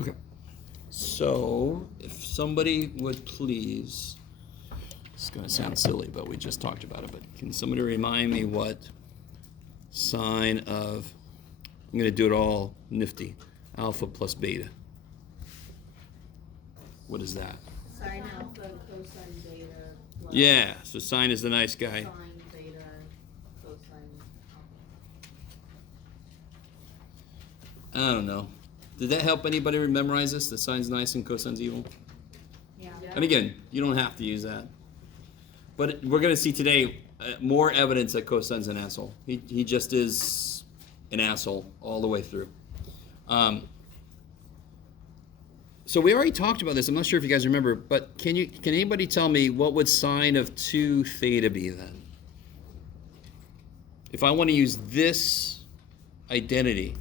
Okay. So, if somebody would please, it's going to sound silly, but we just talked about it, but can somebody remind me what sine of, I'm going to do it all nifty, alpha plus beta. What is that? Sine alpha, cosine beta. Plus Yeah, so sine is the nice guy. Sine beta, cosine alpha. I don't know. Did that help anybody memorize this? The sine's nice and cosine's evil? Yeah. And again, you don't have to use that. But we're going to see today more evidence that cosine's an asshole. He just is an asshole all the way through. So we already talked about this. I'm not sure if you guys remember, but can anybody tell me what would sine of 2 theta be then? If I want to use this identity,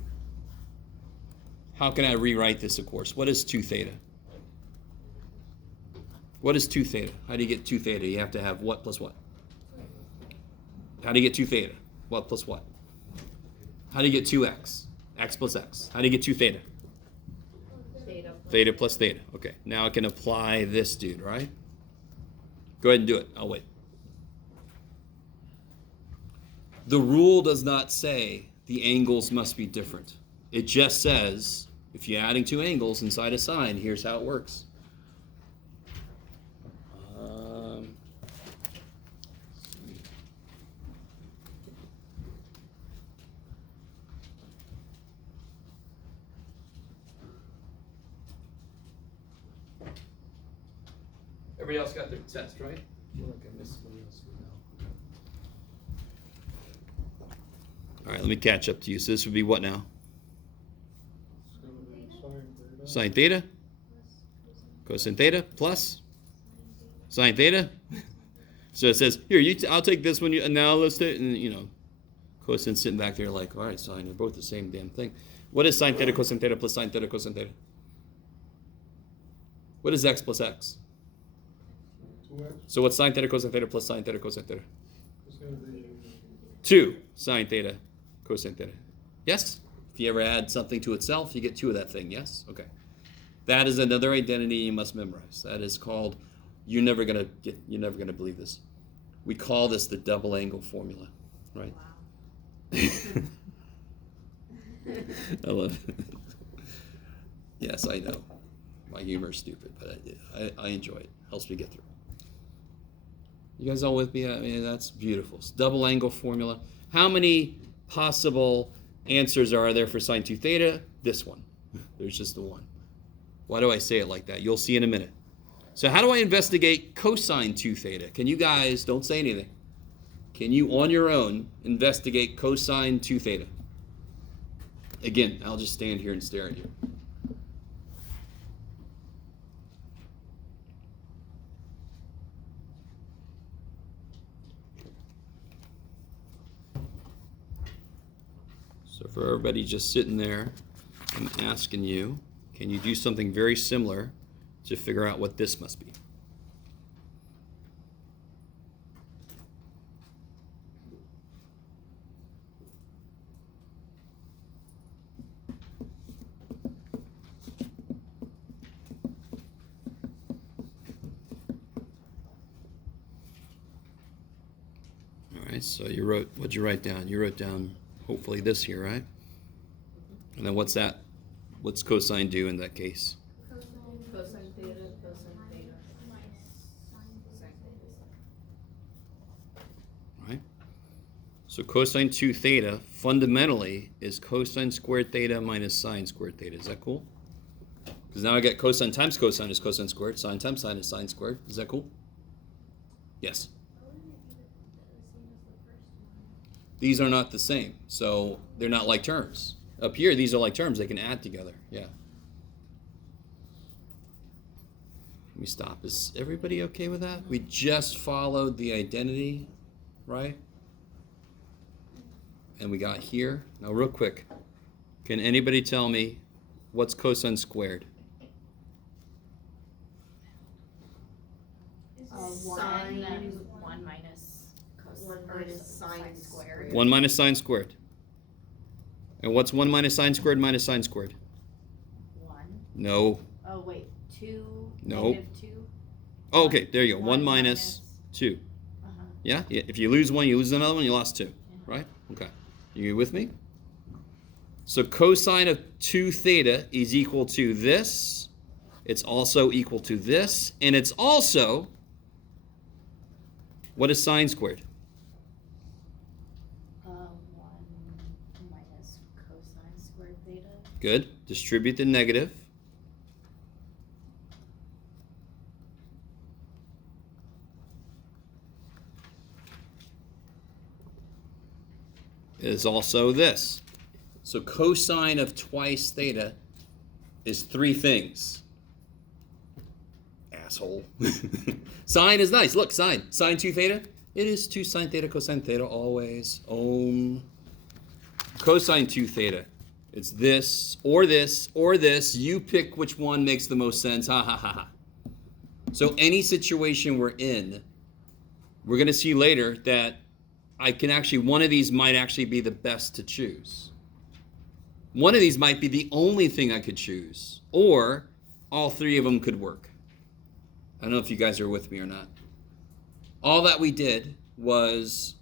how can I rewrite this, of course? What is 2 theta? What is 2 theta? How do you get 2 theta? You have to have what plus what? How do you get 2 theta? What plus what? How do you get 2x? X plus x. How do you get 2 theta? Theta plus theta. Okay, now I can apply this dude, right? Go ahead and do it. I'll wait. The rule does not say the angles must be different. It just says if you're adding 2 angles inside a sine, here's how it works. Everybody else got their test, right? I feel like I missed somebody else. All right, let me catch up to you. So this would be what now? Sine theta? Cosine theta plus sine theta? So it says, here, I'll take this one, and now let's take, and cosine's sitting back there like, all right, sine, they're both the same damn thing. What is sine theta, cosine theta plus sine theta, cosine theta? What is x plus x? 2x. So what's sine theta, cosine theta plus sine theta, cosine theta? It's going to be 2 sine theta, cosine theta. Yes? If you ever add something to itself, you get 2 of that thing. Yes? Okay. That is another identity you must memorize. That is called, you're never gonna believe this. We call this the double angle formula, right? Wow. I love it. Yes, I know. My humor is stupid, but I enjoy it. Helps me get through. You guys all with me? I mean, that's beautiful. It's double angle formula. How many possible answers are there for sine 2 theta? This one. There's just the one. Why do I say it like that? You'll see in a minute. So how do I investigate cosine 2 theta? Can you guys, don't say anything. Can you, on your own, investigate cosine 2 theta? Again, I'll just stand here and stare at you. So for everybody just sitting there, I'm asking you, can you do something very similar to figure out what this must be? All right, so you wrote, what'd you write down? You wrote down hopefully this here, right? And then what's that? What's cosine do in that case? Cosine theta, cosine theta. Right? So cosine 2 theta fundamentally is cosine squared theta minus sine squared theta. Is that cool? Because now I get cosine times cosine is cosine squared, sine times sine is sine squared. Is that cool? Yes. These are not the same, so they're not like terms. Up here, these are like terms. They can add together. Yeah. Let me stop. Is everybody okay with that? We just followed the identity, right? And we got here. Now, real quick, can anybody tell me what's cosine squared? Sine One minus sine squared. 1 minus sine squared. And what's 1 minus sine squared minus sine squared? 1. No. Oh, wait. 2. Nope. -2. Oh, okay, there you go. 1 1 minus 2. Uh-huh. Yeah? Yeah? If you lose one, you lose another one, you lost 2. Right? Okay. You with me? So cosine of 2 theta is equal to this. It's also equal to this. And it's also, what is sine squared? 1 minus cosine squared theta. Good. Distribute the negative. Is also this. So cosine of twice theta is 3 things. Asshole. Sine is nice. Look, sine. Sine 2 theta. It is 2 sine theta cosine theta always. Ohm. Cosine 2 theta. It's this or this or this. You pick which one makes the most sense. Ha ha ha ha. So any situation we're in, we're going to see later that I can actually, one of these might actually be the best to choose. One of these might be the only thing I could choose. Or all 3 of them could work. I don't know if you guys are with me or not. All that we did was,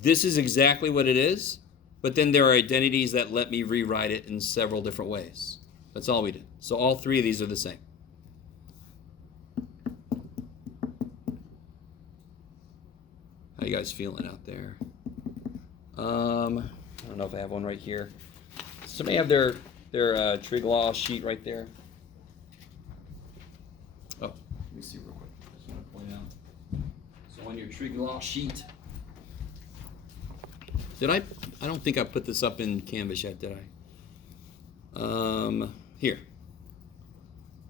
this is exactly what it is, but then there are identities that let me rewrite it in several different ways. That's all we did. So all 3 of these are the same. How you guys feeling out there? I don't know if I have one right here. Somebody have their trig law sheet right there? Oh, let me see real quick. I just want to point out. So on your trig law sheet, I don't think I put this up in Canvas yet, did I? Here.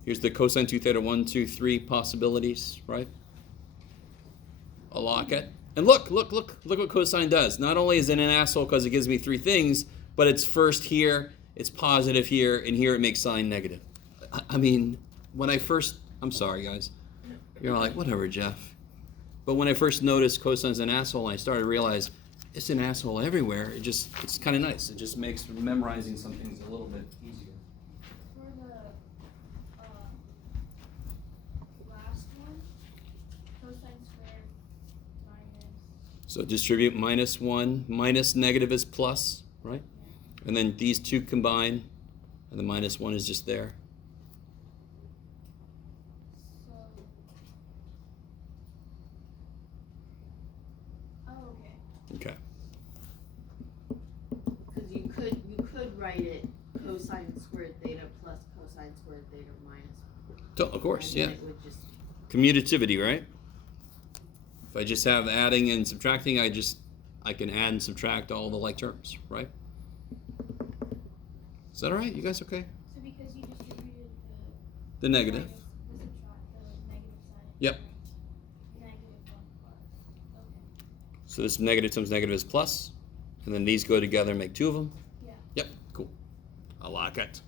Here's the cosine 2 theta 1, 2, 3 possibilities, right? I'll lock it. And look what cosine does. Not only is it an asshole because it gives me 3 things, but it's first here, it's positive here, and here it makes sine negative. I mean, when I first, I'm sorry guys, you're like, whatever, Jeff. But when I first noticed cosine's an asshole, and I started to realize it's an asshole everywhere, it's kind of nice. It just makes memorizing some things a little bit easier. For the last one, cosine squared minus. So distribute -1, minus negative is plus, right? And then these 2 combine, and the -1 is just there. So. Oh, okay. Okay. Because you could write it cosine squared theta plus cosine squared theta minus. Of course, and yeah. then it would just. Commutativity, right? If I just have adding and subtracting, I can add and subtract all the like terms, right? Is that all right? You guys okay? So because you distributed The negative. minus, the negative sign. Yep. -1 plus. Okay. So this negative times negative is plus, and then these go together and make 2 of them. Yeah. Yep, cool. I like it.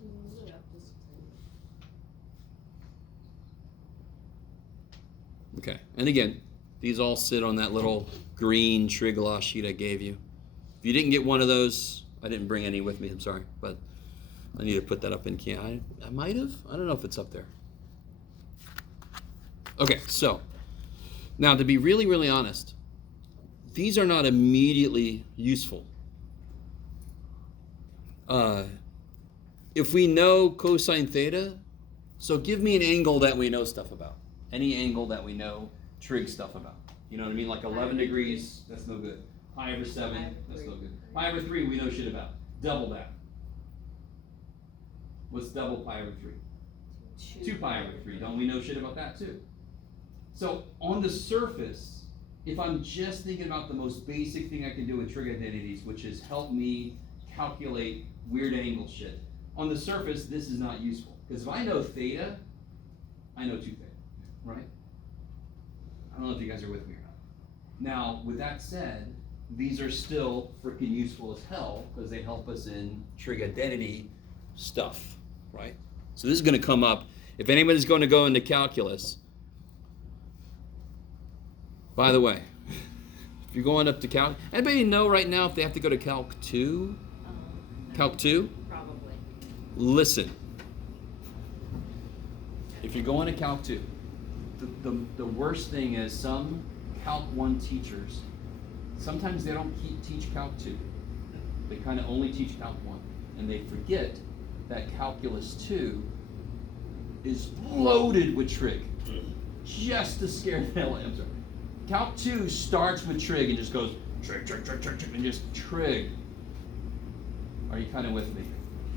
Okay, and again, these all sit on that little green trig law sheet I gave you. If you didn't get one of those, I didn't bring any with me, I'm sorry, but I need to put that up in Can. I might have. I don't know if it's up there. Okay, so now to be really, really honest, these are not immediately useful. If we know cosine theta, so give me an angle that we know stuff about. Any angle that we know trig stuff about. You know what I mean? Like 11 degrees, that's no good. Pi over 7, that's no good. Pi over 3, we know shit about. Double that. What's double pi over 3? 2 pi over 3. Don't we know shit about that too? So on the surface, if I'm just thinking about the most basic thing I can do with trig identities, which is help me calculate weird angle shit, on the surface, this is not useful. Because if I know theta, I know 2 theta, right? I don't know if you guys are with me or not. Now, with that said, these are still freaking useful as hell because they help us in trig identity stuff, right? So this is going to come up. If anybody's going to go into calculus, by the way, if you're going up to calc, anybody know right now if they have to go to Calc 2? Calc 2? Probably. Listen. If you're going to Calc 2, the worst thing is some Calc 1 teachers, sometimes they don't teach Calc 2. They kind of only teach Calc 1. And they forget that Calculus 2 is loaded with trig. Just to scare the hell out of them. Calc 2 starts with trig and just goes trig, trig, trig, trig, trig, and just trig. Are you kind of with me?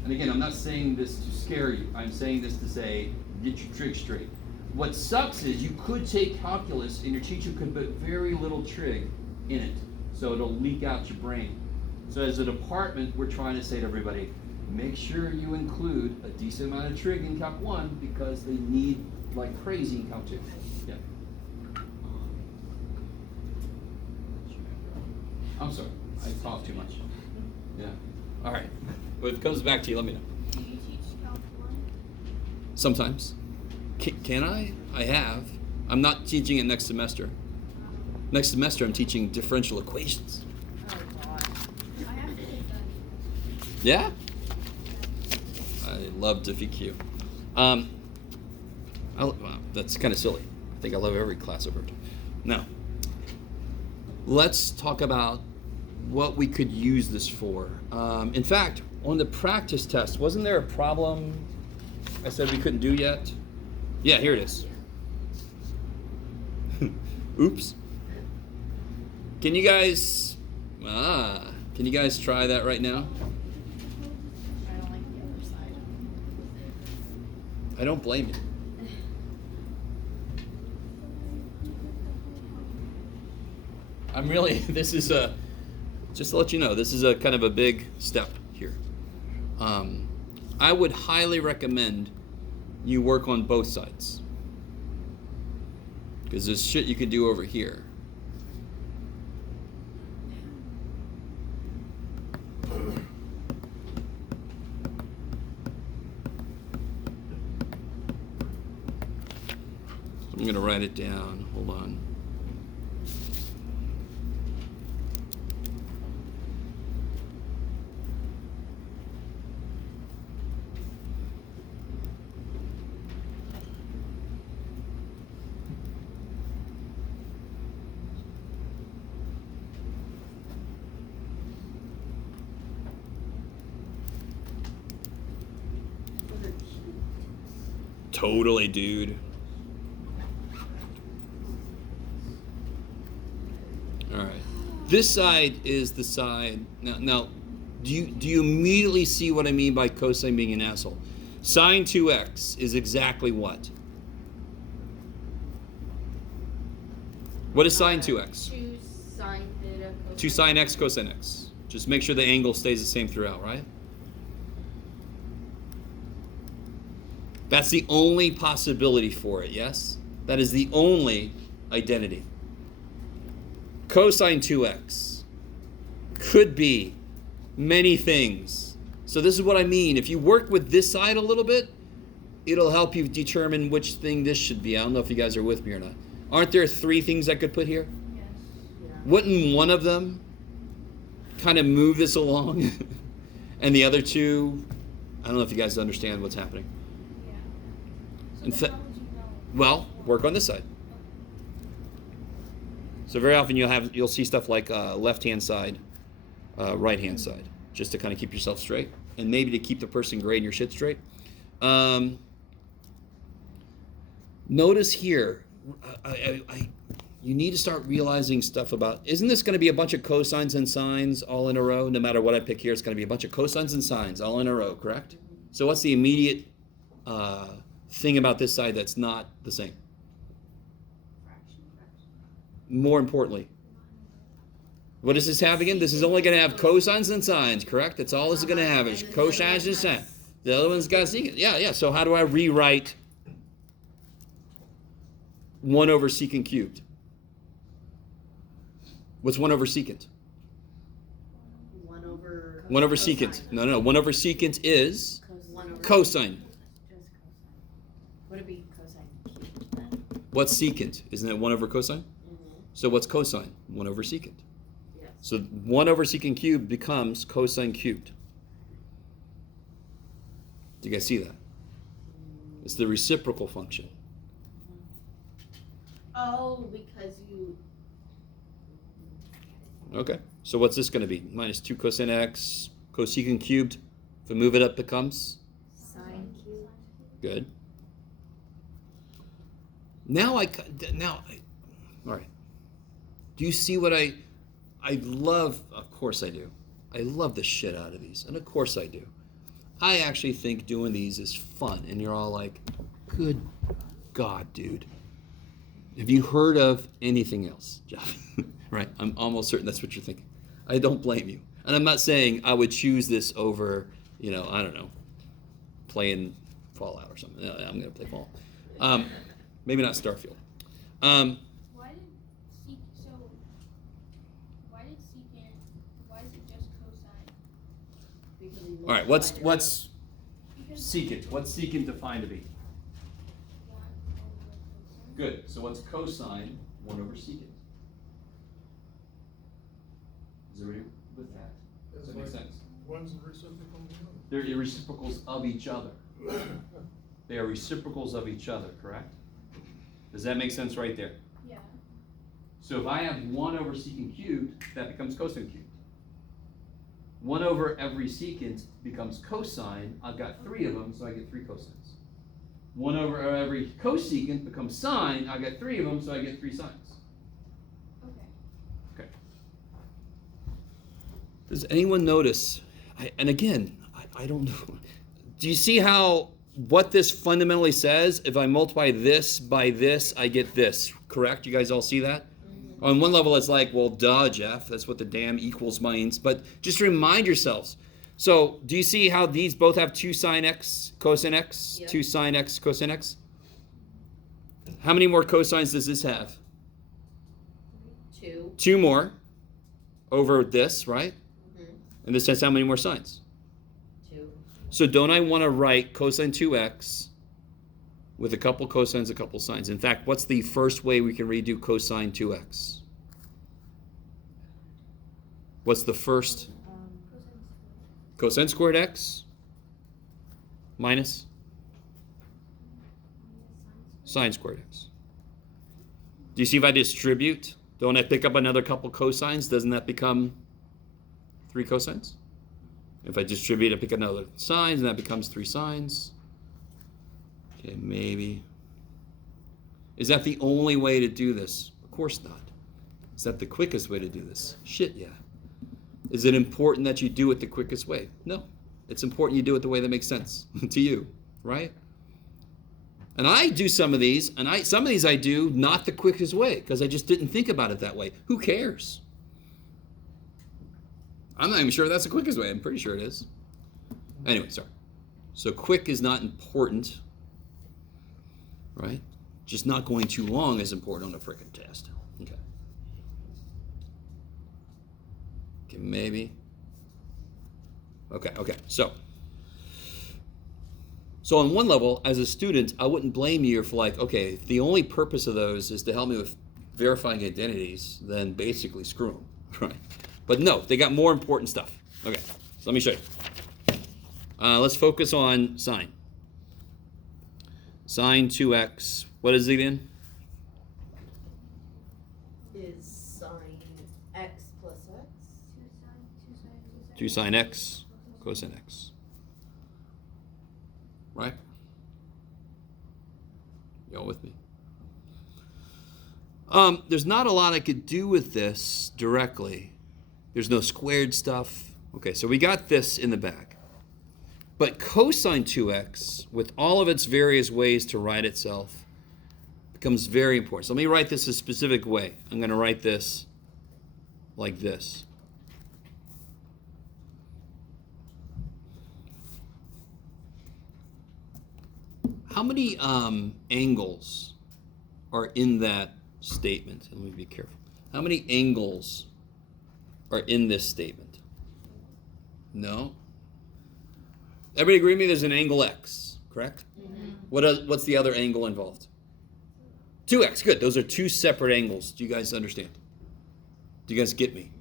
And again, I'm not saying this to scare you. I'm saying this to say, get your trig straight. What sucks is you could take calculus and your teacher could put very little trig in it. So it'll leak out your brain. So as a department, we're trying to say to everybody, make sure you include a decent amount of trig in Calc 1 because they need like crazy in Calc 2. Yeah. I'm sorry, I talk too much. Yeah. All right. Well, if it comes back to you, let me know. Do you teach Calc 1? Sometimes. Can I? I have. I'm not teaching it next semester. Next semester, I'm teaching differential equations. Oh, God. I have to take that. Yeah? I love Diffie Q. Well, that's kind of silly. I think I love every class I've heard. Now, let's talk about what we could use this for. In fact, on the practice test, wasn't there a problem I said we couldn't do yet? Yeah, here it is. Oops. Can you guys try that right now? I don't like the other side. I don't blame you. I'm really, this is just to let you know, this is a kind of a big step here. I would highly recommend you work on both sides. Because there's shit you can do over here. I'm going to write it down. Hold on. Totally, dude. All right. This side is the side. Now, do you immediately see what I mean by cosine being an asshole? Sine 2x is exactly what? What is sine 2x? 2 sine theta cosine. 2 sine x cosine x. Just make sure the angle stays the same throughout, right? That's the only possibility for it, yes? That is the only identity. Cosine 2x could be many things. So this is what I mean. If you work with this side a little bit, it'll help you determine which thing this should be. I don't know if you guys are with me or not. Aren't there 3 things I could put here? Yes. Yeah. Wouldn't one of them kind of move this along? And the other 2, I don't know if you guys understand what's happening. Yeah. So In then fa- how would you know? Well, work on this side. So very often you'll see stuff like left-hand side, right-hand side, just to kind of keep yourself straight, and maybe to keep the person grading your shit straight. Notice here, you need to start realizing stuff about, isn't this going to be a bunch of cosines and sines all in a row? No matter what I pick here, it's going to be a bunch of cosines and sines all in a row, correct? So what's the immediate thing about this side that's not the same? More importantly, what does this have again? This is only going to have cosines and sines, correct? That's all this is going to have is cosines and sines. The other one's got secant. Yeah. So how do I rewrite 1 over secant cubed? What's 1 over secant? 1 over... 1 over secant. No. 1 over secant is 1 over... cosine. Just cosine. Would it be cosine cubed then? What's secant? Isn't it 1 over cosine? Mm-hmm. So what's cosine? 1 over secant. Yes. So 1 over secant cubed becomes cosine cubed. Do you guys see that? It's the reciprocal function. Oh, because you. Okay. So what's this going to be? Minus 2 cosine x, cosecant cubed. If I move it up, becomes? Sine cube. Good. Now all right. Do you see what I love? Of course I do. I love the shit out of these. And of course I do. I actually think doing these is fun. And you're all like, good God, dude. Have you heard of anything else, Jeff? Right? I'm almost certain that's what you're thinking. I don't blame you. And I'm not saying I would choose this over, I don't know, playing Fallout or something. No, I'm going to play Fallout. Maybe not Starfield. Why is it just cosine? Because you All right, multiply it. what's Because secant? What's secant defined to be? 1 over cosine. Good. So what's cosine 1 over secant? Is everybody with that? Does that make sense? One's reciprocal of the other. They're reciprocals of each other. They are reciprocals of each other, correct? Does that make sense right there? Yeah. So if I have 1 over secant cubed, that becomes cosine cubed. 1 over every secant becomes cosine. I've got 3 of them, so I get 3 cosines. 1 over every cosecant becomes sine. I got 3 of them, so I get 3 sines. Okay. Does anyone notice? And again, I don't know. Do you see how what this fundamentally says? If I multiply this by this, I get this. Correct? You guys all see that? Mm-hmm. On one level, it's like, well, duh, Jeff. That's what the damn equals means. But just remind yourselves. So, do you see how these both have 2 sine x, cosine x? Yep. 2 sine x, cosine x? How many more cosines does this have? 2. 2 more over this, right? Mm-hmm. And this has how many more sines? 2. So don't I want to write cosine 2x with a couple cosines, a couple sines? In fact, what's the first way we can redo cosine 2x? What's the first? Cosine squared x minus sine squared x. Do you see if I distribute? Don't I pick up another couple cosines? Doesn't that become 3 cosines? If I distribute, I pick another sines, and that becomes 3 sines. Okay, maybe. Is that the only way to do this? Of course not. Is that the quickest way to do this? Shit, yeah. Is it important that you do it the quickest way? No. It's important you do it the way that makes sense to you, right? And I do some of these, and some of these I do not the quickest way, because I just didn't think about it that way. Who cares? I'm not even sure that's the quickest way. I'm pretty sure it is. Anyway, sorry. So quick is not important, right? Just not going too long is important on a frickin' test. Okay. Okay, maybe. Okay. So on one level, as a student, I wouldn't blame you for like, okay, if the only purpose of those is to help me with verifying identities, then basically screw them, right? But no, they got more important stuff. Okay, so let me show you. Let's focus on sine. Sine 2x, what is it again? Is sine x plus x? 2 sine x, cosine x. Right? Y'all with me? There's not a lot I could do with this directly. There's no squared stuff. Okay, so we got this in the back. But cosine 2x, with all of its various ways to write itself, becomes very important. So let me write this a specific way. I'm going to write this like this. How many angles are in that statement? Let me be careful. How many angles are in this statement? No? Everybody agree with me there's an angle x, correct? Mm-hmm. What's the other angle involved? 2x, good. Those are 2 separate angles. Do you guys understand? Do you guys get me?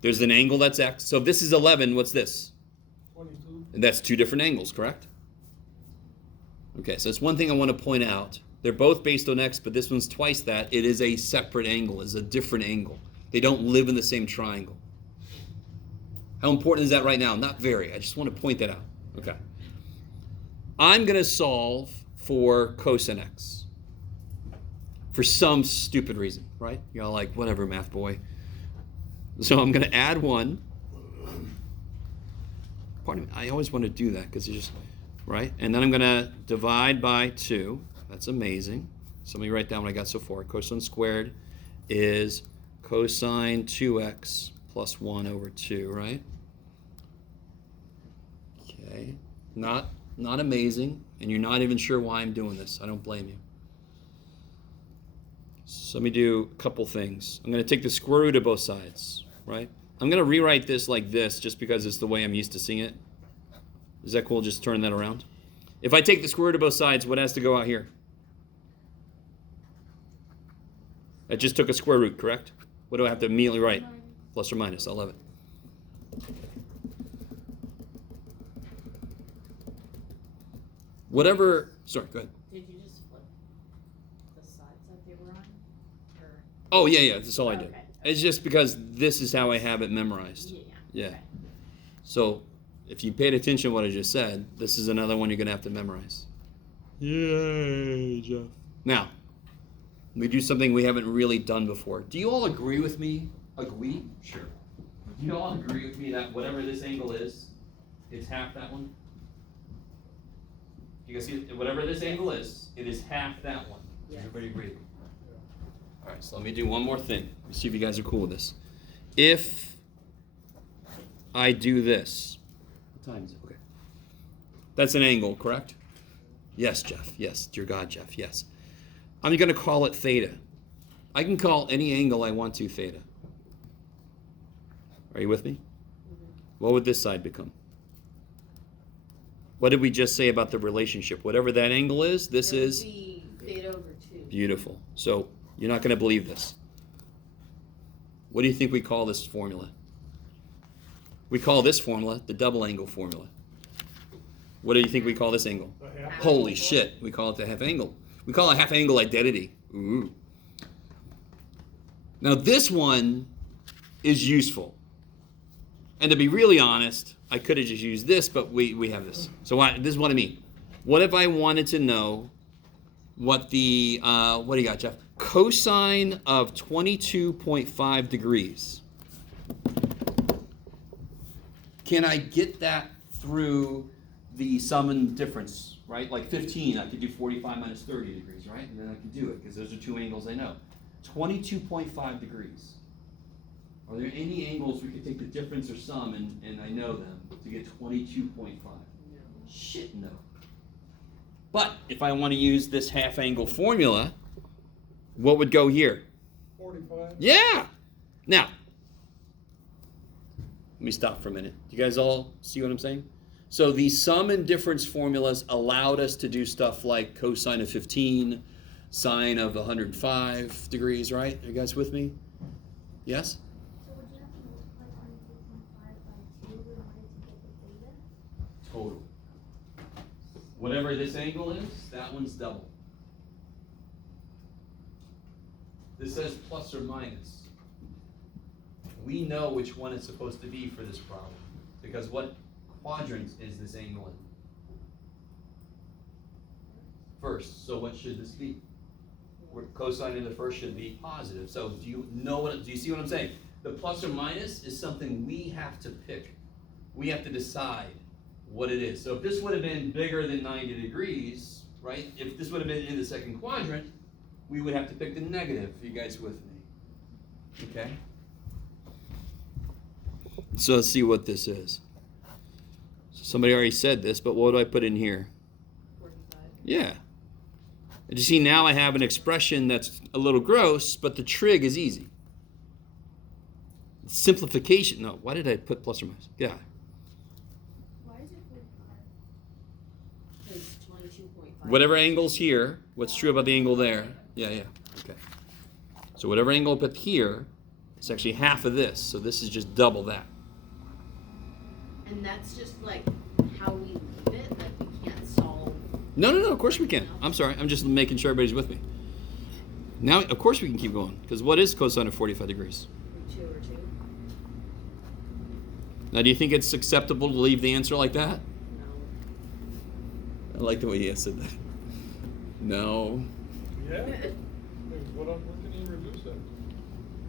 There's an angle that's x. So if this is 11, what's this? 22. And that's 2 different angles, correct? Okay, so it's one thing I want to point out. They're both based on x, but this one's twice that. It is a separate angle. It's a different angle. They don't live in the same triangle. How important is that right now? Not very. I just want to point that out. Okay. I'm going to solve for cosine x for some stupid reason, right? You're all like, whatever, math boy. So I'm going to add 1. Pardon me. I always want to do that because you just, right? And then I'm going to divide by 2. That's amazing. So let me write down what I got so far. Cosine squared is cosine 2x plus 1 over 2, right? Okay. Not amazing, and you're not even sure why I'm doing this. I don't blame you. So let me do a couple things. I'm going to take the square root of both sides, right? I'm going to rewrite this like this just because it's the way I'm used to seeing it. Is that cool? Just turn that around. If I take the square root of both sides, what has to go out here? I just took a square root, correct? What do I have to immediately write? Plus or minus. I love it. Whatever. Sorry, go ahead. Did you just flip the sides that they were on? Or? Oh, yeah, that's all I did. Okay. It's just because this is how I have it memorized. Yeah. Okay. So if you paid attention to what I just said, this is another one you're going to have to memorize. Yay, Jeff. Now, let me do something we haven't really done before. Do you all agree with me? Agree? Sure. Do you all agree with me that whatever this angle is, it's half that one? You guys see, whatever this angle is, it is half that one. Yes. Everybody agree? All right, so let me do one more thing. Let me see if you guys are cool with this. If I do this, what time is it? Okay. That's an angle, correct? Yes, Jeff. Yes, dear God, Jeff. Yes. I'm going to call it theta. I can call any angle I want to theta. Are you with me? What would this side become? What did we just say about the relationship? Whatever that angle is, this It would is be theta over 2. beautiful. So you're not going to believe this. What do you think we call this formula? We call this formula the double angle formula. What do you think we call this angle? The half Holy angle. shit, we call it the half angle. We call it half angle identity. Ooh. Now this one is useful. And to be really honest, I could have just used this, but we have this. So this is what I mean. What if I wanted to know what the, what do you got, Jeff? Cosine of 22.5 degrees. Can I get that through the sum and difference, right? Like 15, I could do 45 minus 30 degrees, right? And then I could do it, because those are two angles I know. 22.5 degrees. Are there any angles we could take the difference or sum, and I know them, to get 22.5? Shit, no. But if I want to use this half angle formula, what would go here? 45. Yeah! Now, let me stop for a minute. Do you guys all see what I'm saying? So the sum and difference formulas allowed us to do stuff like cosine of 15, sine of 105 degrees, right? Are you guys with me? Yes? So would you have to multiply 22.5 by 2 in order to get the theta? Total. Whatever this angle is, that one's double. This says plus or minus. We know which one it's supposed to be for this problem, because what quadrant is this angle in? First. So what should this be? Cosine of the first should be positive. So do you see what I'm saying? The plus or minus is something we have to pick. We have to decide what it is. So if this would have been bigger than 90 degrees, right? If this would have been in the second quadrant, we would have to pick the negative. Are you guys with me? Okay? So let's see what this is. So somebody already said this, but what do I put in here? 45. Yeah. And you see, now I have an expression that's a little gross, but the trig is easy. Simplification. No, why did I put plus or minus? Yeah. Why is it 45? Because 22.5. Whatever angle's here, what's true about the angle there? Yeah. Okay. So whatever angle I put here, it's actually half of this. So this is just double that. And that's just like how we leave it. Like we can't solve No. Of course we can. I'm sorry. I'm just making sure everybody's with me. Now, of course we can keep going. Because what is cosine of 45 degrees? Root 2 over 2. Now, do you think it's acceptable to leave the answer like that? No. I like the way you said that. No. Yeah? What can you reduce that?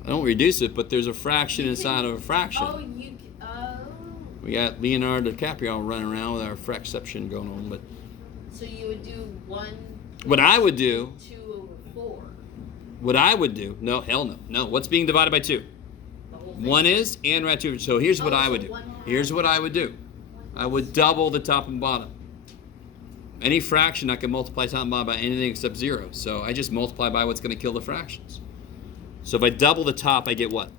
I don't reduce it, but there's a fraction inside of a fraction. Oh, you. Oh. We got Leonardo DiCaprio running around with our fracception going on. But So you would do 1. what I would do, 2 over 4. no, hell no. No, what's being divided by 2? The whole thing. 1 is, and right 2. So here's what Oh, I so would do. 1/2. Here's what I would do. I would double the top and bottom. Any fraction I can multiply top and bottom by anything except 0. So I just multiply by what's going to kill the fractions. So if I double the top, I get what?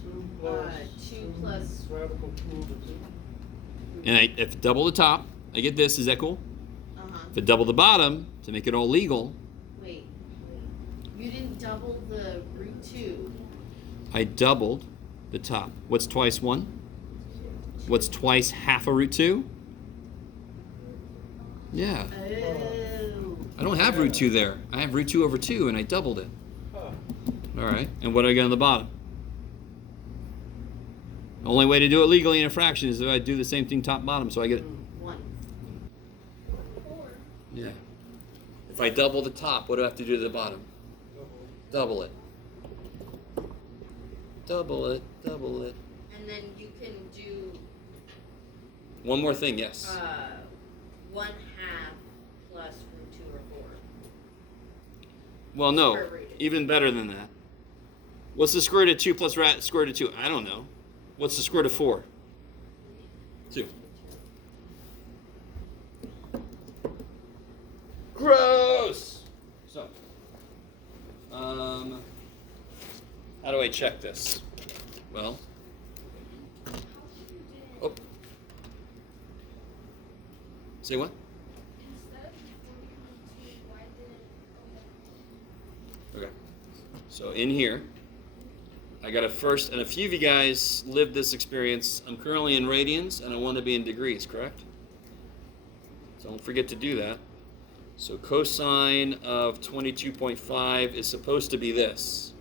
2 plus. 2 plus. Radical 2 over 2. And if I double the top, I get this. Is that cool? Uh-huh. If I double the bottom, to make it all legal, Wait. You didn't double the root 2. I doubled the top. What's twice 1? What's twice half a root 2? Yeah. Oh. I don't have root 2 there. I have root 2 over 2, and I doubled it. Huh. All right. And what do I get on the bottom? The only way to do it legally in a fraction is if I do the same thing top and bottom, so I get 1. 4. yeah. If I double the top, what do I have to do to the bottom? Double it. Double it. Double it. And then you can do One more thing, yes. 1/2 plus root 2 over 4. Well, no. square root it. Even better than that. What's the square root of 2 plus square root of 2? I don't know. What's the square root of 4? 2. Gross! So, how do I check this? Well, oh. Say what? Instead of 40.2, why did it? Okay. So in here, I got to first, and a few of you guys lived this experience. I'm currently in radians, and I want to be in degrees, correct? So don't forget to do that. So cosine of 22.5 is supposed to be this.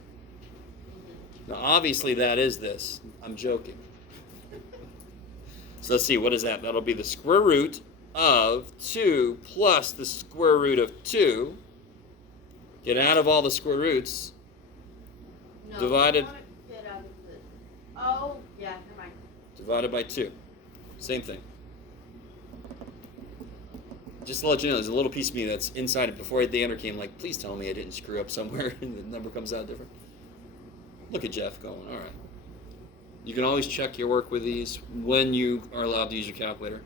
Now, obviously, that is this. I'm joking. So let's see, what is that? That'll be the square root of 2 plus the square root of 2. Get out of all the square roots. No, Divided- you want to get out of the. Oh, yeah, never mind. Divided by 2. Same thing. Just to let you know, there's a little piece of me that's inside it before the enter came, like, please tell me I didn't screw up somewhere and the number comes out different. Look at Jeff going, all right. You can always check your work with these when you are allowed to use your calculator.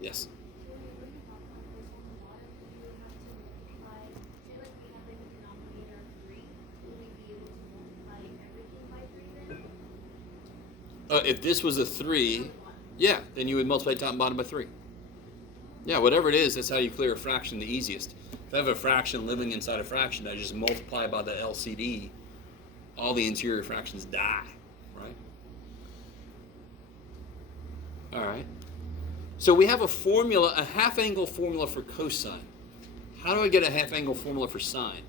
Yes. When you talk about this on the bottom, you would have to multiply, say like we have like a denominator of 3, will we be able to multiply everything by 3 then? If this was a 3, One. yeah, then you would multiply top and bottom by 3. Yeah, whatever it is, that's how you clear a fraction the easiest. If I have a fraction living inside a fraction, I just multiply by the LCD, all the interior fractions die, right? All right. So we have a formula, a half-angle formula for cosine. How do I get a half-angle formula for sine?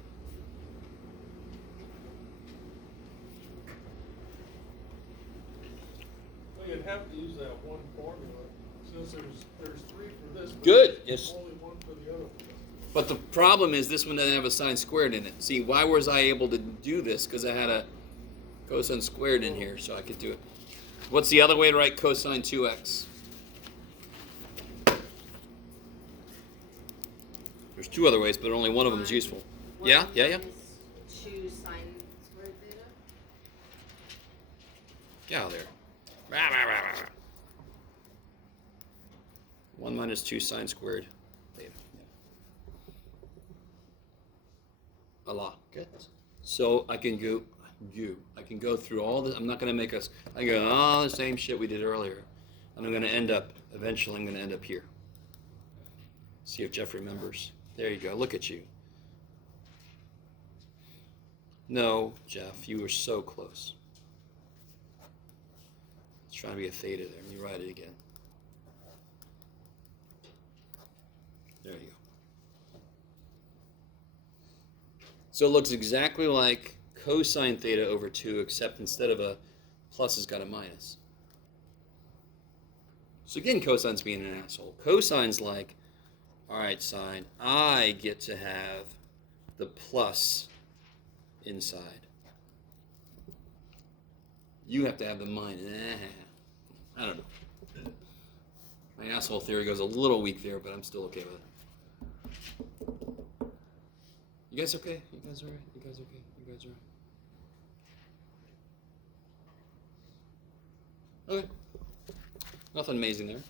Well, you'd have to use that one formula, since there's 3 for this. but Good, there's yes. only 1 for the other. But the problem is this one doesn't have a sine squared in it. See, why was I able to do this? Because I had a cosine squared in here, so I could do it. What's the other way to write cosine 2x? There's 2 other ways, but only one of them is useful. Yeah? One Yeah? minus 2 sine squared theta. Get out of there. Rah, rah, rah, rah, rah. 1 minus 2 sine squared theta. A lot. Good. So I can go through all this. I'm not going to make us, I can go all the same shit we did earlier. And I'm going to end up, eventually I'm going to end up here. See if Jeff remembers. There you go. Look at you. No, Jeff, you were so close. It's trying to be a theta there. Let me write it again. So it looks exactly like cosine theta over 2, except instead of a plus, it's got a minus. So again, cosine's being an asshole. Cosine's like, all right, sine, I get to have the plus inside. You have to have the minus. I don't know. My asshole theory goes a little weak there, but I'm still okay with it. You guys okay? You guys all right? You guys okay? You guys all right? Okay. Nothing amazing there.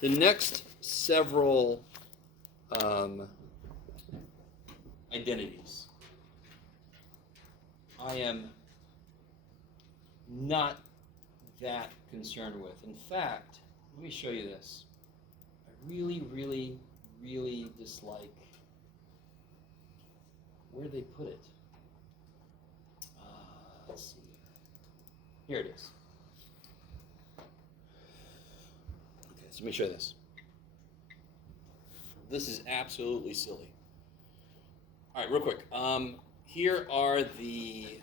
The next several identities I am not that concerned with. In fact, let me show you this. I really, really, really dislike where they put it. Let's see. Here it is. Okay, so let me show you this. This is absolutely silly. All right, real quick. Here are the.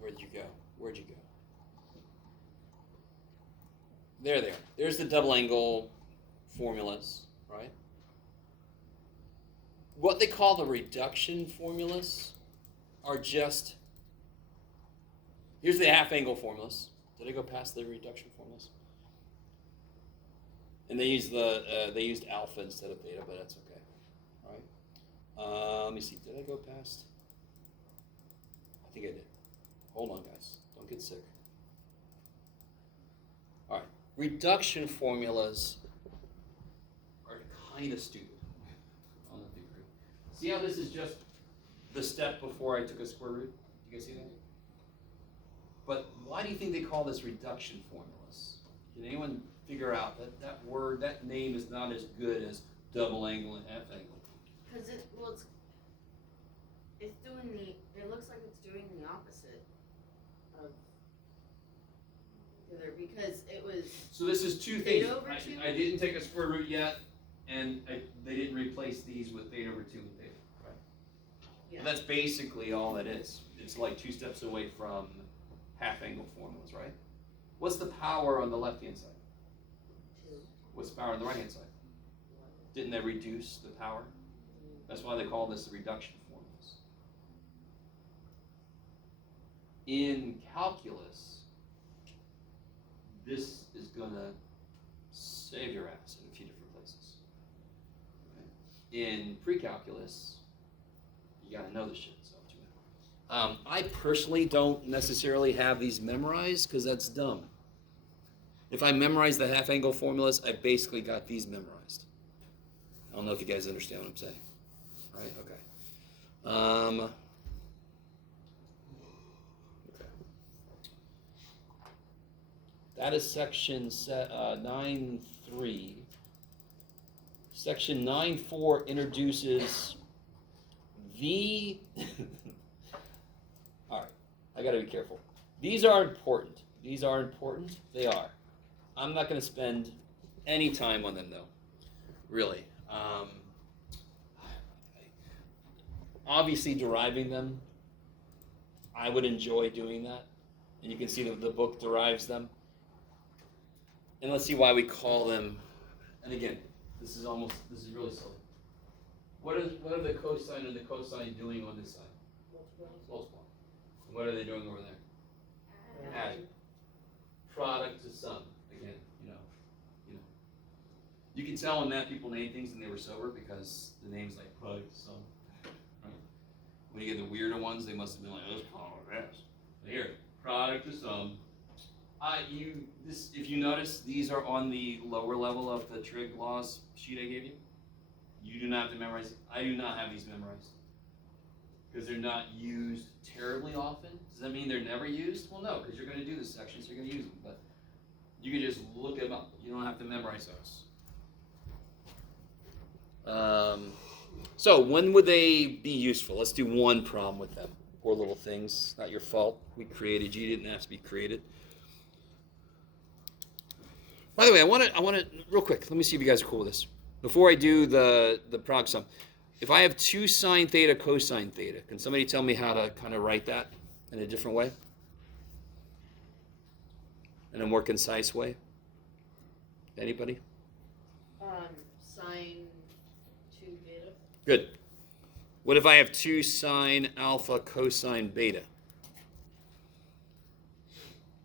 Where'd you go? Where'd you go? There they are. There's the double angle formulas, right? What they call the reduction formulas are just. Here's the half angle formulas. Did I go past the reduction formulas? And they used they used alpha instead of theta, but that's okay. All right. Let me see. Did I go past? I think I did. Hold on, guys. Don't get sick. All right. Reduction formulas are kind of stupid. On the degree. See how this is just the step before I took a square root? You guys see that? But why do you think they call this reduction formulas? Can anyone figure out that word, that name is not as good as double angle and half angle? Because it's doing it looks like it's doing the opposite of the other, because it was. So this is two Theta things. over 2? I didn't take a square root yet, and they didn't replace these with theta over 2 and theta, right? Yeah. And that's basically all it is. It's like 2 steps away from half angle formulas, right? What's the power on the left-hand side? 2. What's the power on the right-hand side? Didn't they reduce the power? That's why they call this the reduction formulas. In calculus, this is going to save your ass in a few different places. Okay? In pre-calculus, you got to know this shit. So, I personally don't necessarily have these memorized because that's dumb. If I memorize the half angle formulas, I basically got these memorized. I don't know if you guys understand what I'm saying. Right? Okay. Okay. That is section 9.3. Section 9.4 introduces the... All right, I got to be careful. These are important. These are important. They are. I'm not going to spend any time on them, though. Really. Obviously, deriving them, I would enjoy doing that. And you can see that the book derives them. And let's see why we call them. And again, this is really silly. What are the cosine and the cosine doing on this side? Multiplying. What are they doing over there? Adding. Product to sum. Again, you know. You can tell when math people name things and they were sober because the name's like product to sum. Right? When you get the weirder ones, they must have been like, let's call it this. Here, product to sum. If you notice, these are on the lower level of the trig laws sheet I gave you. You do not have to memorize it. I do not have these memorized because they're not used terribly often. Does that mean they're never used? Well, no, because you're going to do this section, so you're going to use them. But you can just look them up. You don't have to memorize those. So when would they be useful? Let's do one problem with them. Poor little things. Not your fault. We created you. You didn't have to be created. By the way, I want to real quick. Let me see if you guys are cool with this. Before I do the prog sum, if I have 2 sine theta cosine theta, can somebody tell me how to kind of write that in a different way? In a more concise way? Anybody? Sine 2 beta. Good. What if I have 2 sine alpha cosine beta?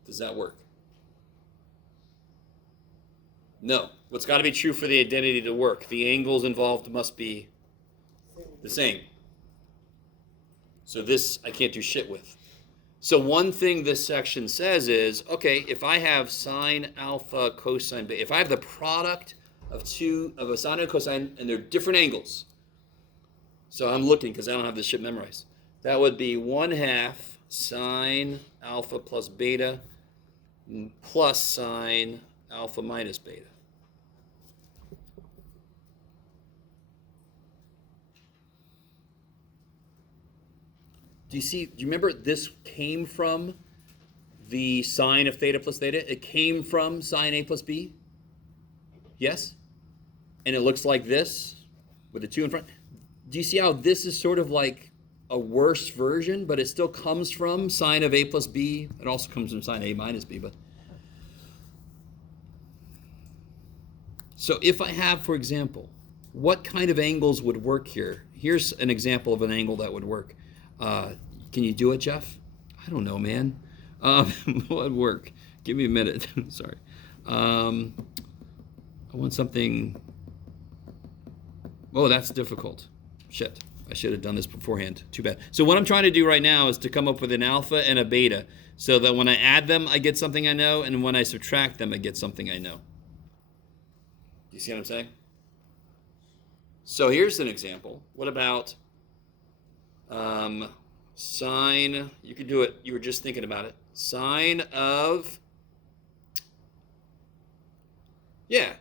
Does that work? No. What's got to be true for the identity to work? The angles involved must be the same. So this I can't do shit with. So one thing this section says is, okay, if I have sine alpha cosine beta, if I have the product of a sine and a cosine and they're different angles, so I'm looking because I don't have this shit memorized, that would be 1/2 sine alpha plus beta plus sine alpha minus beta. Do you remember this came from the sine of theta plus theta? It came from sine A plus B? Yes? And it looks like this with the 2 in front. Do you see how this is sort of like a worse version, but it still comes from sine of A plus B? It also comes from sine A minus B, but. So if I have, for example, what kind of angles would work here? Here's an example of an angle that would work. Can you do it, Jeff? I don't know, man. What would work? Give me a minute. Sorry. I want something. Oh, that's difficult. Shit. I should have done this beforehand. Too bad. So what I'm trying to do right now is to come up with an alpha and a beta so that when I add them, I get something I know, and when I subtract them, I get something I know. You see what I'm saying? So here's an example. What about sine, you could do it, you were just thinking about it. Sine of, yeah.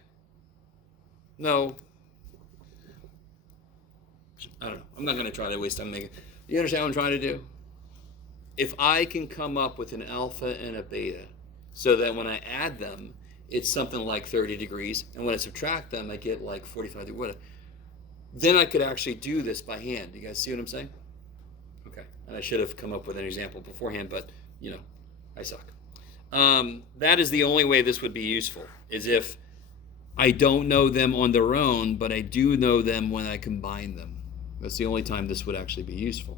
No. I don't know. I'm not going to try to waste time making. You understand what I'm trying to do? If I can come up with an alpha and a beta so that when I add them, it's something like 30 degrees, and when I subtract them, I get like 45 degrees, whatever. Then I could actually do this by hand. You guys see what I'm saying? Okay. And I should have come up with an example beforehand, but, you know, I suck. That is the only way this would be useful, is if I don't know them on their own, but I do know them when I combine them. That's the only time this would actually be useful.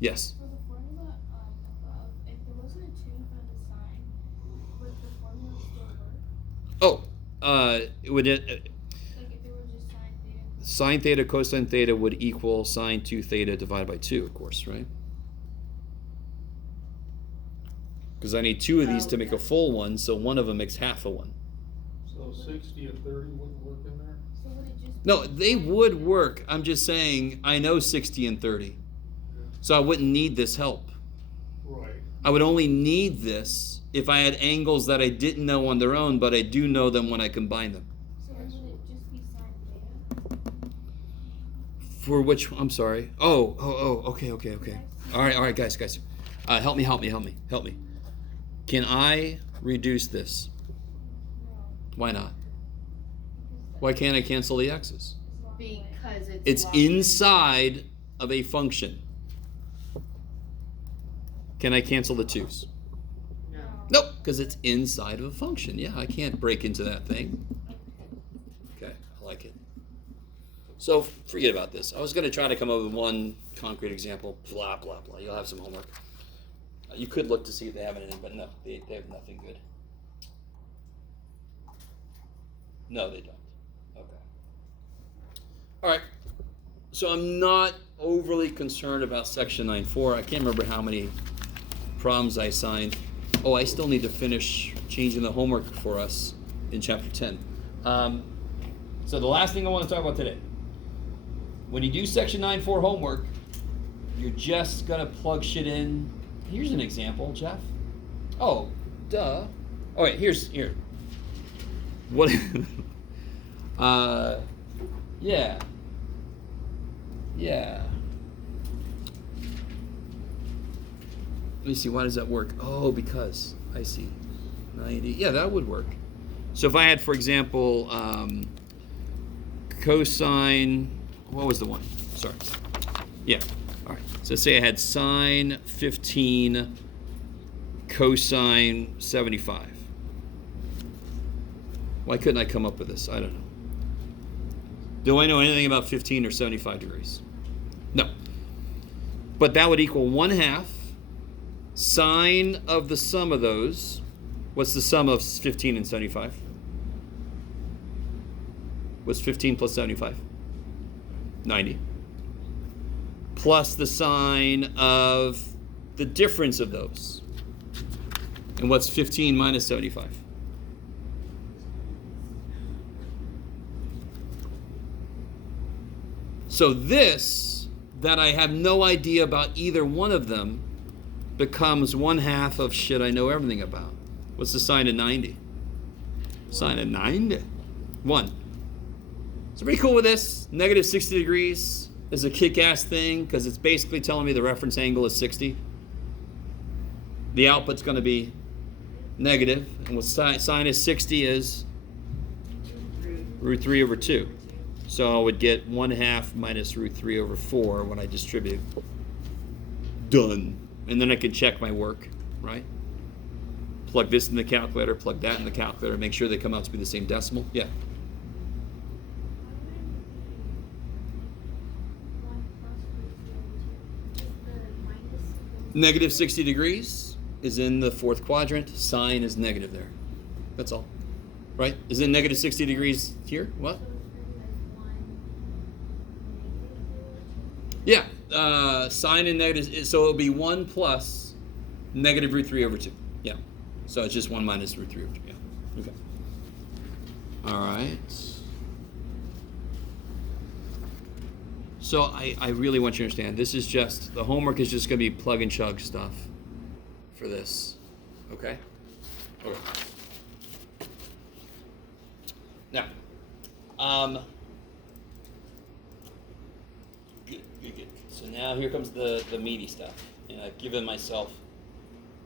Yes? For the formula above, if there wasn't a 2 in front of the sign, would the formula still work? Oh, it would. Like if there was just sine theta? Sine theta cosine theta would equal sine 2 theta divided by 2, of course, right? Because I need 2 of these to make a full one, so one of them makes half a one. So 60 and 30 wouldn't work in there? So would it just No, be they sine would theta? work. I'm just saying I know 60 and 30. So I wouldn't need this help. Right. I would only need this if I had angles that I didn't know on their own, but I do know them when I combine them. So then would it just be sine theta? For which, I'm sorry. Oh, okay. All right, guys. Help me. Can I reduce this? No. Why not? Because Why can't I cancel the x's? it's long way. Because It's long. inside of a function. Can I cancel the 2's? No. Nope, because it's inside of a function. Yeah, I can't break into that thing. Okay, I like it. So forget about this. I was going to try to come up with one concrete example. Blah, blah, blah. You'll have some homework. You could look to see if they have anything, but no, they have nothing good. No, they don't. Okay. All right. So I'm not overly concerned about section 9.4. I can't remember how many problems I assigned. Oh, I still need to finish changing the homework for us in chapter 10. So the last thing I want to talk about today. When you do section 9.4 homework, you're just going to plug shit in. Here's an example, Jeff. Oh, duh. Oh, wait, here. What? Yeah. Let me see, why does that work? Oh, because, I see. 90, yeah, that would work. So if I had, for example, cosine what was the one? Sorry. Yeah. All right. So say I had sine 15 cosine 75. Why couldn't I come up with this? I don't know. Do I know anything about 15 or 75 degrees? No. But that would equal 1/2 sine of the sum of those. What's the sum of 15 and 75? What's 15 plus 75? 90. Plus the sine of the difference of those. And what's 15 minus 75? So this, that I have no idea about either one of them, becomes 1/2 of shit I know everything about. What's the sine of 90? Sine of 90? 1. So pretty cool with this. Negative 60 degrees is a kick-ass thing because it's basically telling me the reference angle is 60. The output's going to be negative. And what sine of 60 is? Root 3 over 2. So I would get 1/2 minus root 3 over 4 when I distribute. Done. And then I can check my work, right? Plug this in the calculator, plug that in the calculator, make sure they come out to be the same decimal. Yeah. Negative 60 degrees is in the fourth quadrant. Sine is negative there. That's all. Right? Is it negative 60 degrees here? What? Yeah. Sine and negative. So it'll be 1 plus negative root 3 over 2. Yeah. So it's just 1 minus root 3 over 2. Yeah. Okay. All right. So I really want you to understand, this is just, the homework is just going to be plug and chug stuff for this. Okay? Okay. Now, good. So now here comes the meaty stuff. And I've given myself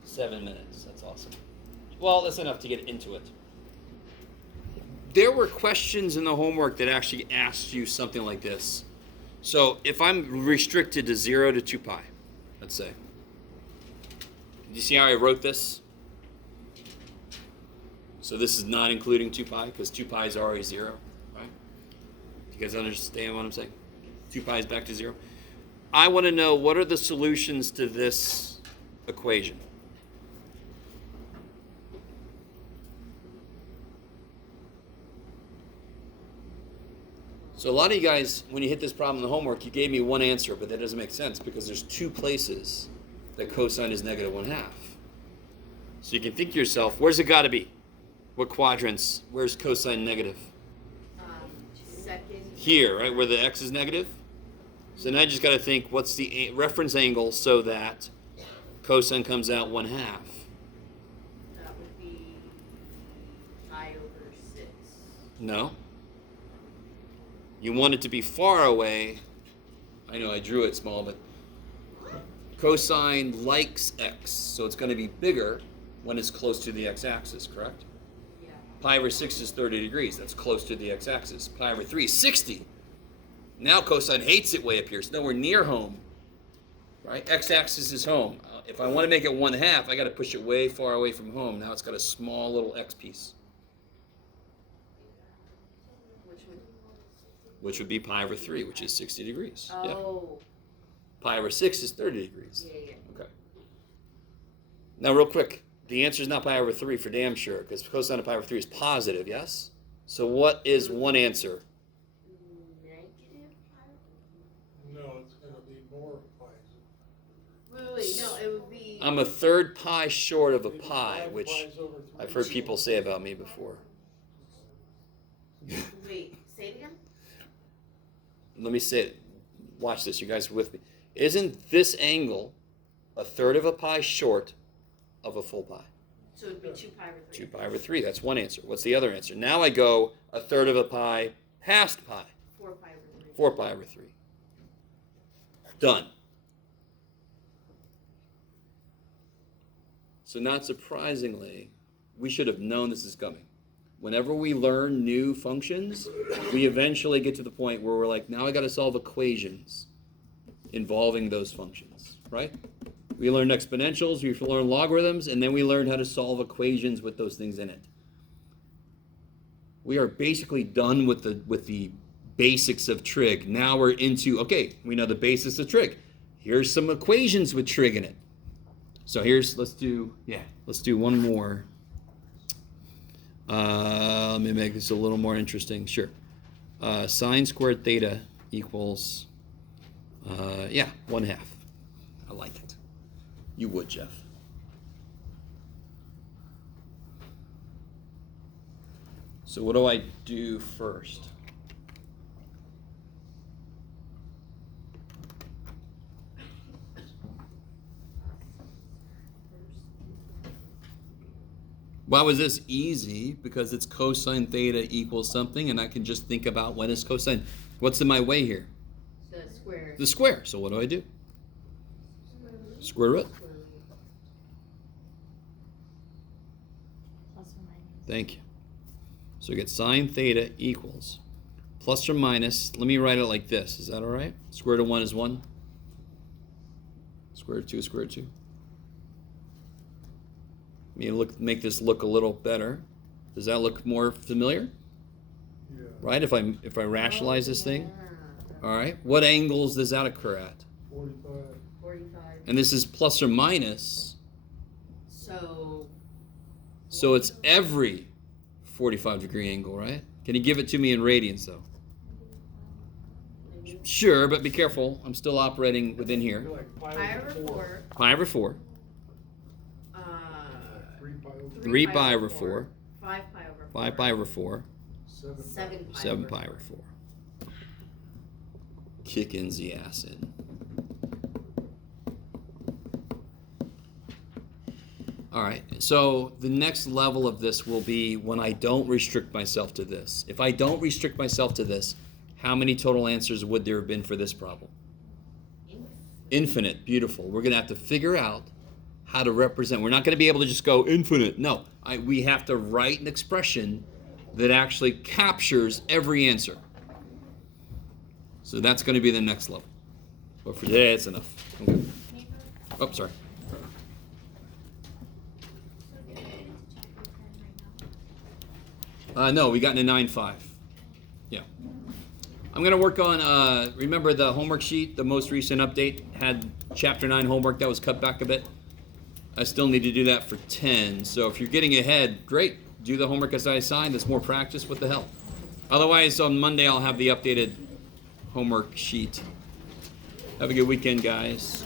7 minutes. That's awesome. Well, that's enough to get into it. There were questions in the homework that actually asked you something like this. So if I'm restricted to 0 to 2 pi, let's say. Do you see how I wrote this? So this is not including 2 pi because 2 pi is already 0, right? Do you guys understand what I'm saying? 2 pi is back to 0. I want to know what are the solutions to this equation. So a lot of you guys, when you hit this problem in the homework, you gave me one answer, but that doesn't make sense because there's 2 places that cosine is negative 1/2. So you can think to yourself, where's it got to be? What quadrants? Where's cosine negative? Second. Here, right, where the x is negative? So now you just got to think, what's the reference angle so that cosine comes out 1/2? That would be pi over 6. No. You want it to be far away. I know I drew it small, but cosine likes x, so it's going to be bigger when it's close to the x-axis, correct? Yeah. Pi over 6 is 30 degrees. That's close to the x-axis. Pi over 3 is 60. Now cosine hates it way up here. It's nowhere near home, right? X-axis is home. If I want to make it 1/2, I got to push it way far away from home. Now it's got a small little x piece, which would be pi over 3, which is 60 degrees. Oh. Yeah. Pi over 6 is 30 degrees. Yeah. Okay. Now, real quick, the answer is not pi over 3 for damn sure, because cosine of pi over 3 is positive, yes? So what is one answer? Negative pi? No, it's gonna be more pi. Wait, no, it would be. I'm a third pi short of a Maybe pi, 5 which pi's over 3. I've heard people say about me before. Wait, say it again? Let me say it. Watch this, you guys are with me. Isn't this angle a third of a pi short of a full pi? So it would be 2 pi over 3. 2 pi over 3, that's one answer. What's the other answer? Now I go a third of a pi past pi. 4 pi over 3. 4 pi over 3. Done. So not surprisingly, we should have known this is coming. whenever we learn new functions, we eventually get to the point where we're like, now I got to solve equations involving those functions, right? We learned exponentials, we learned logarithms, and then we learned how to solve equations with those things in it. We are basically done with the basics of trig. Now we're into, okay, we know the basics of trig. Here's some equations with trig in it. So let's do one more. Let me make this a little more interesting. Sure. Sine squared theta equals, 1/2. I like it. You would, Jeff. So what do I do first? Why was this easy? Because it's cosine theta equals something, and I can just think about when is cosine. What's in my way here? The square. The square. So what do I do? Square root. Plus or minus. Thank you. So we get sine theta equals plus or minus. Let me write it like this. Is that all right? Square root of 1 is 1. Square root of 2 is square root of 2. Let me make this look a little better. Does that look more familiar? Yeah. Right? If I rationalize this thing. Yeah. All right. What angles does that occur at? 45. 45. And this is plus or minus. So So it's every 45-degree angle, right? Can you give it to me in radians, though? maybe Sure, but be careful. I'm still operating within here. You're like pi over 4. Pi over 4. 3 pi over 3 pi over 4. 5 pi over 4. 5 pi over 4. 7 pi. 7 pi over 4. Kicking the acid. All right, so the next level of this will be when I don't restrict myself to this. If I don't restrict myself to this, how many total answers would there have been for this problem? Infinite. Beautiful. We're going to have to figure out how to represent. We're not going to be able to just go infinite. No, we have to write an expression that actually captures every answer. So that's going to be the next level. But for today, it's enough. Okay. Oh, sorry. No, we got into 9.5. Yeah. I'm going to work on, remember the homework sheet, the most recent update had chapter 9 homework that was cut back a bit. I still need to do that for 10. So if you're getting ahead, great. Do the homework as I assigned. That's more practice. What the hell? Otherwise, on Monday, I'll have the updated homework sheet. Have a good weekend, guys.